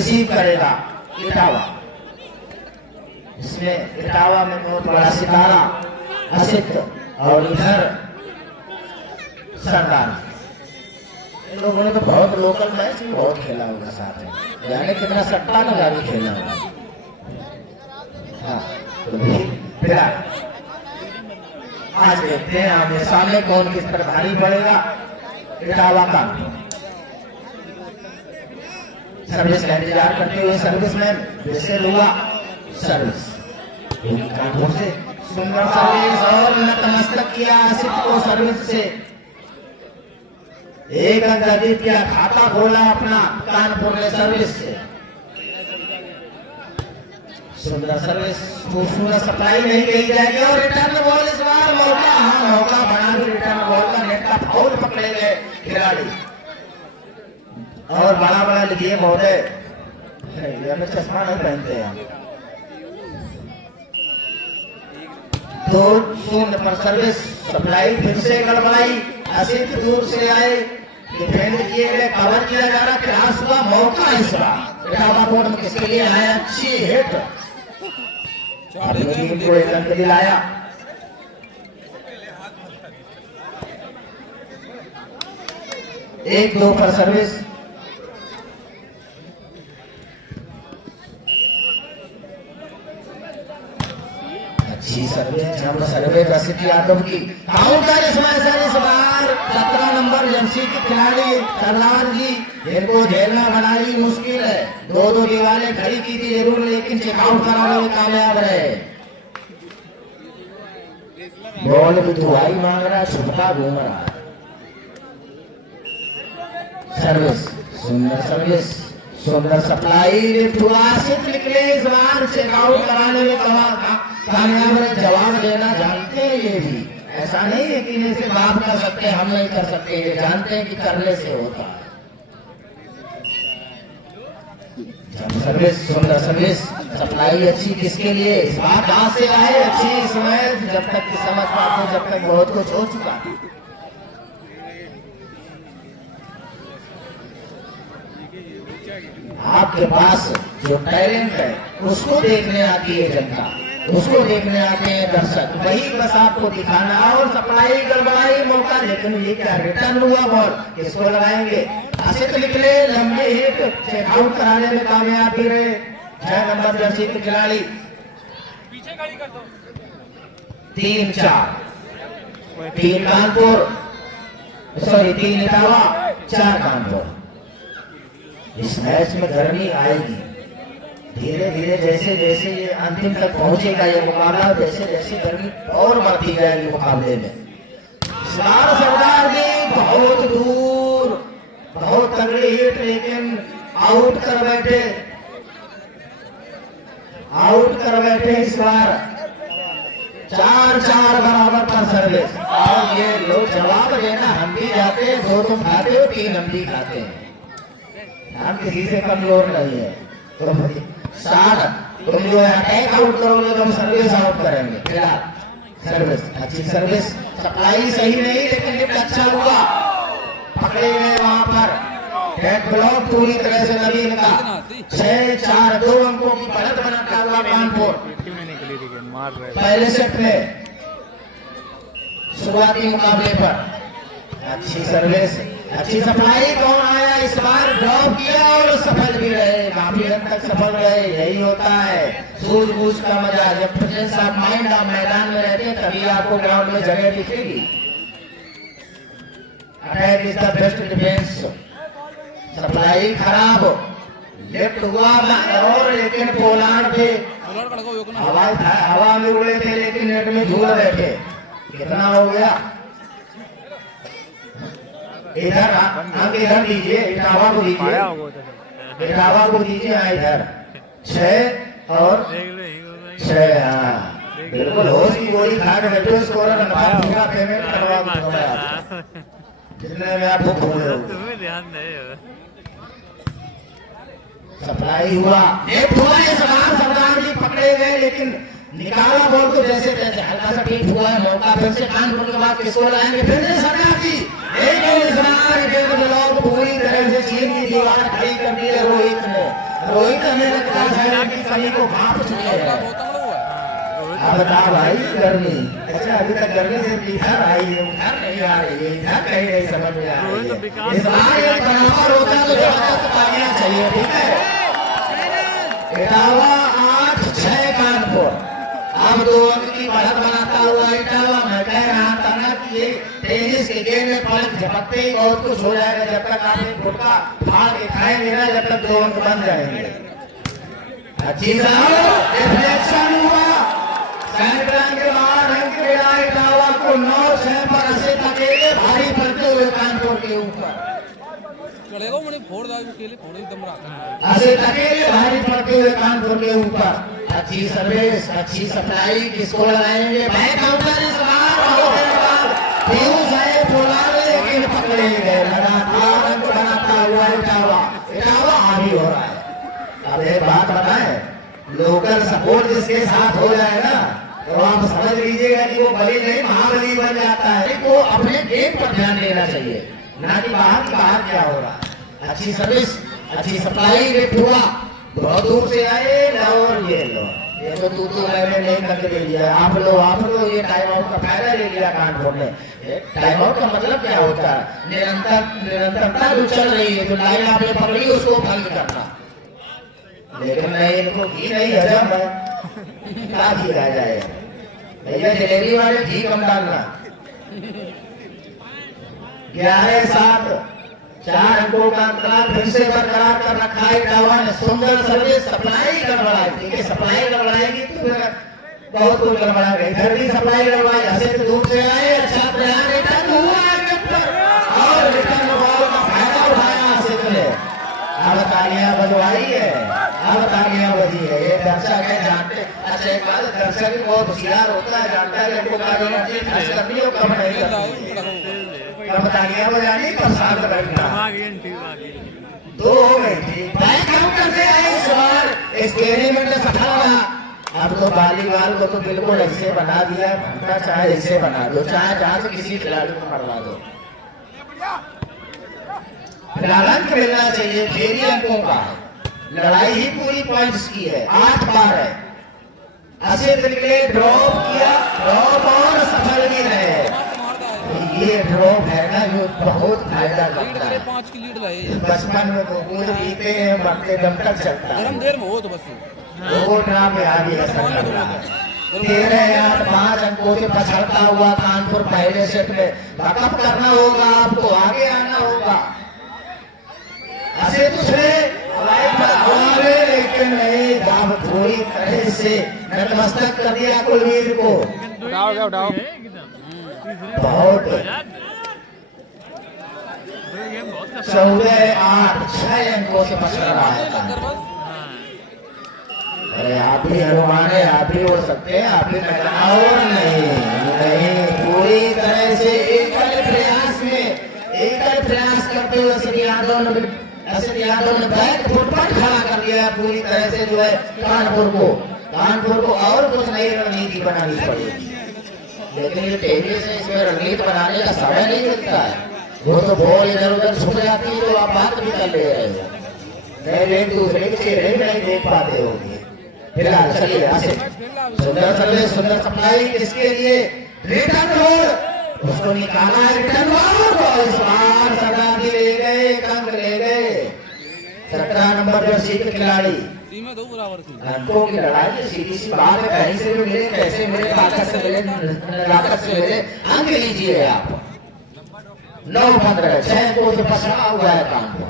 Receive करेगा इटावा। इसमें इटावा में बहुत बड़ा सितारा असित और इधर सरदार। इन लोगों ने तो बहुत लोकल मैच भी बहुत खेला होगा साथ में, यानी कितना सट्टा लगा भी खेला होगा। हाँ तो फिर आज देखते हैं आमने सामने कौन किस पर भारी पड़ेगा। इटावा का सर्विस का इंतजार करते हुए सर्विसमैन जैसे हुआ सर्विस कानपुर से सुंदर सर्विस और नतमस्तक किया आसिफ को सर्विस से। एक अंक अधिक किया, खाता खोला अपना कानपुर ने सर्विस से। सुंदर सर्विस, सुंदर सप्लाई नहीं कही जाएगी और रिटर्न बॉल इस बार मौका, हाँ मौका बना भी रिटर्न बॉल का, नेट का फाउल पकड़े गए खिलाड़ी और बड़ा बड़ा लिखिए महोदय, चश्मा नहीं पहनते हैं। 2-0 पर सर्विस, सप्लाई फिर से गड़बड़ाई, आसिफ दूर से आए, डिफेंड किए गए, कवर किया जा रहा, क्रॉस हुआ, मौका इस बार इटावा कोर्ट में किसके लिए आया, अच्छी हिट को एक अंक दिलाया। एक 2 पर सर्विस, अच्छी सर्विस, जब सर्वे रसिक यादव की काउंटर इस बार 17 नंबर जर्सी के खिलाड़ी सरदार जी, इनको झेलना बड़ा ही मुश्किल है। 2-2 दीवारें खड़ी की थी जरूर, लेकिन चेकआउट कराने में कामयाब रहे। बॉल भी दुआई मांग रहा है, छुपका घूम रहा है। सर्विस, सुंदर सर्विस, सुंदर सप्लाई, लिफ्ट हुआ, आसिफ निकले इस बार, चेकआउट कराने में कामयाब रहे। जवाब देना जानते हैं ये भी, ऐसा नहीं है कि इनसे माफ कर सकते, हम नहीं कर सकते, ये जानते हैं कि करने से होता है। सर्विस, सुंदर सर्विस, सप्लाई अच्छी किसके लिए, इस बार कहां से आए, अच्छी समय, जब तक समझ पाते जब तक बहुत कुछ हो चुका। आपके पास जो टैलेंट है उसको देखने आती है जनता, उसको देखने आते हैं दर्शक, वही बस आपको दिखाना। और सप्लाई गड़बड़ाई, मौका, लेकिन ये क्या रिटर्न हुआ बॉल, किसको लगाएंगे, आसिफ निकले, लंबे हिट, चेकआउट कराने में कामयाब भी रहे 6 नंबर जर्सी के खिलाड़ी। 3-4, 3 कानपुर, सॉरी 3 इटावा, 4 कानपुर। इस मैच में गर्मी आएगी धीरे धीरे, जैसे जैसे ये अंतिम तक पहुंचेगा ये मुकाबला, जैसे जैसे गर्मी और बढ़ती जाएगी मुकाबले में। सरदार जी बहुत दूर, बहुत तगड़ी हिट, लेकिन आउट कर बैठे इस बार। 4-4 बराबर पर सर्विस, और ये लोग जवाब देना, हम भी जाते हैं, 2 तुम खाते हो, 3 हम भी खाते हैं, हम किसी से कमजोर नहीं है। तो 60 तुम जो है अटैक आउट करोगे तो हम सर्विस आउट करेंगे। फिलहाल सर्विस, अच्छी सर्विस, सप्लाई सही नहीं, लेकिन लिफ्ट अच्छा हुआ, पकड़े गए वहां पर, हेड ब्लॉक पूरी तरह से नवीन का। 6-4, 2 अंकों की बढ़त बनाता हुआ कानपुर पहले सेट में शुरुआती मुकाबले पर। अच्छी सर्विस, अच्छी सप्लाई, कौन आया इस बार, ड्रॉप किया और सफल भी रहे, काफी हद तक सफल रहे। यही होता है सूझबूझ का मजा, जब प्रेजेंस ऑफ माइंड आप मैदान में रहते हैं तभी आपको ग्राउंड में जगह दिखेगी। Attack is the best defence. Supply खराब, लेफ्ट हुआ और लेकिन पोलार्ड पे हवा में उड़े थे, लेकिन नेट में झूल बैठे। कितना हो गया, इधर हम इधर दीजिए, इटावा को दीजिए, इटावा को दीजिए, इधर 6 और 6। हाँ बिल्कुल, होश की गोली खा के बैठे, स्कोरर पूरा पेमेंट करवा दूंगा जितने में आप भूल हो। सप्लाई हुआ, एक हुआ है, सरदार जी पकड़े गए, लेकिन निकाला बॉल को जैसे तैसे, हल्का सा ठीक हुआ है। मौका फिर से कानपुर के बाद किसको लाएंगे, फिर से सरदार जी, एक ब्लॉक पूरी तरह से चीन की दीवार खड़ी कर दी है रोहित ने। हमें लगता है कि सभी को भाप चुके हैं। अब बताओ भाई गर्मी, अच्छा अभी तक गर्मी से इधर आई है, उधर नहीं आ रही है, इधर कहीं नहीं समझ में आ रही है। इस बार ये बराबर होता तो जबरदस्त पालियां चाहिए, ठीक है। इटावा 8-6 कानपुर, अब 2 अंक की बढ़त बनाता हुआ इटावा। मैं कह रहा था ना कि ये टेनिस के गेम में पलक झपकते ही बहुत कुछ हो जाएगा, जब तक आप एक गुटका फाड़ के खाएंगे ना, जब तक 2 अंक बन जाएंगे। अच्छी रिफ्लेक्शन हुआ के बाद अंक मिला इटावा को 9-6 पर असित अकेले भारी पड़ते हुए कानपुर के ऊपर। असित अकेले भारी पड़ते हुए कानपुर के ऊपर। अच्छी सर्विस, अच्छी सप्लाई, किसको लगाएंगे बैक काउंटर इस बार। पीयूष है बोलावे लेकिन पकड़े गए, लगातार अंक बनाता हुआ इटावा आगे हो रहा है। अब एक बात बताएं, लोकल सपोर्ट जिसके साथ हो जाए ना, तो आप समझ लीजिएगा कि वो बलि नहीं महाबली बन जाता है। वो अपने गेम पर ध्यान देना चाहिए, ना कि बाहर क्या हो रहा है। अच्छी सर्विस, अच्छी सप्लाई रेट हुआ, बहुत दूर से आए और ये लो, ये तो तू मैंने नहीं करके दे दिया। आप लो ये टाइम आउट का फायदा ले लिया कानपुर ने। टाइम आउट का मतलब क्या होता है? निरंतरता जो चल रही है, जो लाइन आपने पकड़ी उसको भंग करना। लेकिन नहीं, इनको घी नहीं हजम है, क्या किया जाए भैया? जलेबी वाले घी कम डालना। 11-7 4 अंकों का अंतराल फिर से बरकरार कर रखा है इटावा ने। सुंदर सर्विस, सप्लाई गड़बड़ाई, ठीक है सप्लाई गड़बड़ाएगी तो फिर बहुत कुछ गड़बड़ा गई। इधर भी सप्लाई गड़बड़ाई, ऐसे तो दूर से आए, अच्छा प्रयास रिटर्न हुआ और रिटर्न बॉल का फायदा उठाया आसिफ ने। अब तालियां बजवाई है, अब तालियां बजी है। ये दर्शक है जानते। अच्छा एक बात, दर्शक भी बहुत होशियार होता है, जानता है कब नहीं कब तालियां बजानी, कब साथ बैठना। 2 हो गई थी, बैक काउंटर से आए इस बार एक्सपेरिमेंट सफल रहा। अब तो बालीवाल को तो बिल्कुल ऐसे बना दिया, चाहे ऐसे बना दो, चाहे जहां से किसी खिलाड़ी को मरवा दो, अंक मिलना चाहिए। फेरी अंकों का लड़ाई ही पूरी पॉइंट्स की है, 8 बार है। असित निकले, ड्रॉप किया, ड्रॉप और सफल भी रहे। ये ड्रॉप है ना जो बहुत फायदा करता है। 5 की लीड लाए बचपन में, तो कूद पीते हैं मरते दम तक चलता है। देर में हो तो बस वो ड्रा में आ गया। 13-8 अंकों से पछड़ता हुआ कानपुर पहले सेट में। बैकअप करना होगा आपको, आगे आना होगा। ऐसे दूसरे लेकिन नहीं, दाब थोड़ी तरह से नतमस्तक कर दिया कुलवीर को। उठाओ बहुत 14-8 6 अंकों से पछड़ रहा है। अरे आप भी हनुमान है, आप भी उड़ सकते हैं, आप भी और नहीं पूरी तरह से एकल प्रयास करते हुए असित यादव ने बैक फुट पर खड़ा कर दिया पूरी तरह से। जो है कानपुर को और कुछ नई रणनीति बनानी पड़ेगी, लेकिन ये टेनिस है, इसमें रणनीति बनाने का समय नहीं मिलता है। वो तो बॉल इधर उधर छुप जाती है, तो आप बात भी कर ले रहे हो, नहीं एक दूसरे के चेहरे भी नहीं देख पाते होंगे। फिलहाल चलिए आसिफ, सुंदर सर्विस, सुंदर सप्लाई, किसके लिए? रिटर्न रोड, उसको निकाला है रिटर्न रोड। इस बार सरदारी ले गए, एक अंक ले गए। 17 नंबर जर्सी के खिलाड़ी। अंकों की लड़ाई सीधी सी बात है, कहीं से भी मिले, कैसे मिले, ताकत से मिले, नजाकत से मिले, अंक लीजिए आप। 9-15 6 अंकों से पछड़ा हुआ है कानपुर।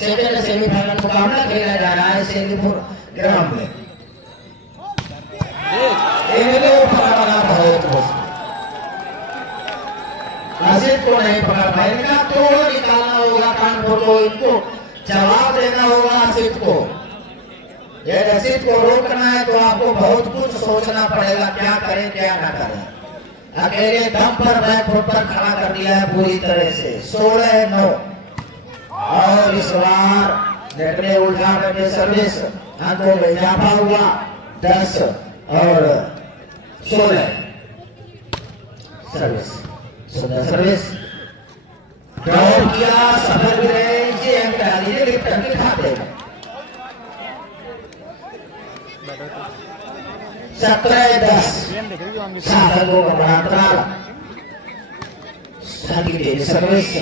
सेकेंड सेमीफाइनल मुकाबला खेला जा रहा है सेंदीपुर ग्राउंड में। असित को नहीं पकड़ पाएगा, तो निकालना होगा कानपुर को, इनको जवाब देना होगा असित को। यदि असित को रोकना है तो आपको बहुत कुछ सोचना पड़ेगा, क्या करें क्या ना करें। अकेले दम पर बैक फुट पर खड़ा कर दिया है पूरी तरह से। 16-9 और इस बार नेट में उल्टा करके सर्विस, अंकों में इजाफा हुआ 10 और 16। सर्विस, सुंदर सर्विस, ड्रॉप किया, सफल भी रहे। ये अंक डालिए लिप्टन के खाते में। 17-10 शासन को घबराहट सर्विस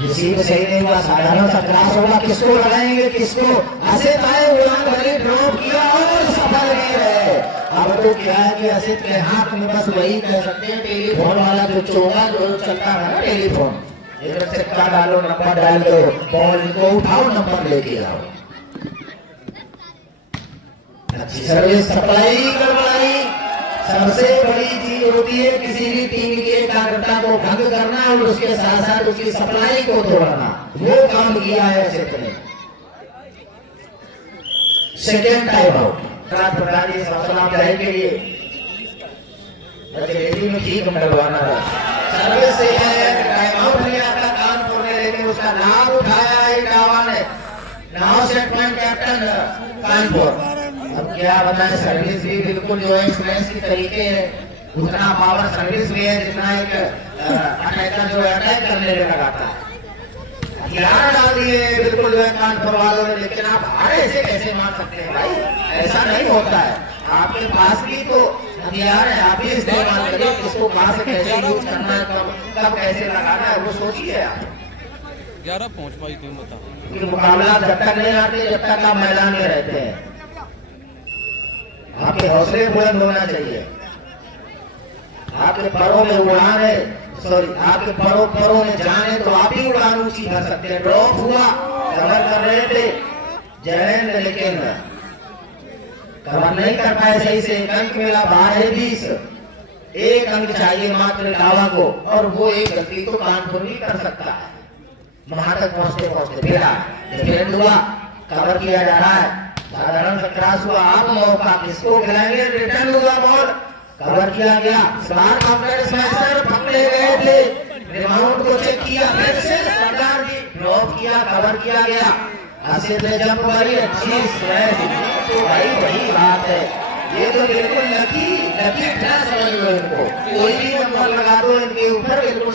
रिसीव सही नहीं हुआ, साधारण सा क्रॉस होगा, किसको लगाएंगे, किसको असित आए, उड़ान भरी, ड्रॉप किया और सफल नहीं रहे। अब तो क्या है कि असित के हाथ में बस वही कह सकते हैं टेलीफोन वाला जो चोगा जो चलता है ना टेलीफोन, इधर से सिक्का डालो, नंबर डाल दो, बॉल को उठाओ, नंबर लेके आओ। अच्छी सर्विस, सप्लाई करवाई। सबसे बड़ी चीज होती है किसी भी टीम की एकाग्रता को भंग करना और उसके साथ साथ उसकी सप्लाई को तोड़ना, वो काम किया है असित ने। सेकेंड टाइम आउट सप्लाई के लिए में ठीक डलवाना है। सर्विस से टाइम आउट लिया था कानपुर ने, लेकिन उसका लाभ उठाया इटावा ने। Now set point captain Kanpur. अब क्या बताएं, सर्विस भी बिल्कुल जो है एक्सप्रेस की तरीके है, उतना पावर सर्विस भी है जितना एक अटैकर जो है अटैक करने में लगाता है। हथियार डाल दिए बिल्कुल जो है कानपुर वालों ने, लेकिन आप ऐसे कैसे मार सकते हैं भाई, ऐसा नहीं होता है। आपके पास भी तो हथियार है, आप भी इस्तेमाल करिए, किसको कहां से कैसे यूज करना है, कब कैसे लगाना है, वो सोचिए आप। 11 पहुंच पाई क्यों बताओ। मुकाबला जब तक नहीं आते जब तक आप मैदान में रहते हैं, आपके हौसले बुलंद होना चाहिए। आपके परों में उड़ान है, सॉरी आपके परों में जान है तो आप ही उड़ान ऊंची भर सकते हैं। ड्रॉप हुआ, कवर कर रहे थे जयेंद्र, लेकिन कवर नहीं कर पाए सही से। एक अंक मिला, 12-20। एक अंक चाहिए मात्र इटावा को, और वो एक गलती तो कानपुर नहीं कर सकता है। वहां तक पहुंचते पहुंचते फिरा डिफेंड हुआ, कवर किया जा रहा है, साधारण से क्रॉस हुआ, आप मौका किसको खिलाएंगे, रिटर्न हुआ बॉल, कवर किया गया, स्मार्ट काउंटर स्मैशर पकड़े गए थे, रिबाउंड को चेक किया, फिर से सरदार जी ड्रॉप किया, कवर किया गया, असित ने जंप मारी, अच्छी स्मैश। तो भाई वही बात है, ये तो बिल्कुल लकी समझ लो इनको, कोई भी नंबर लगा दो इनके ऊपर बिल्कुल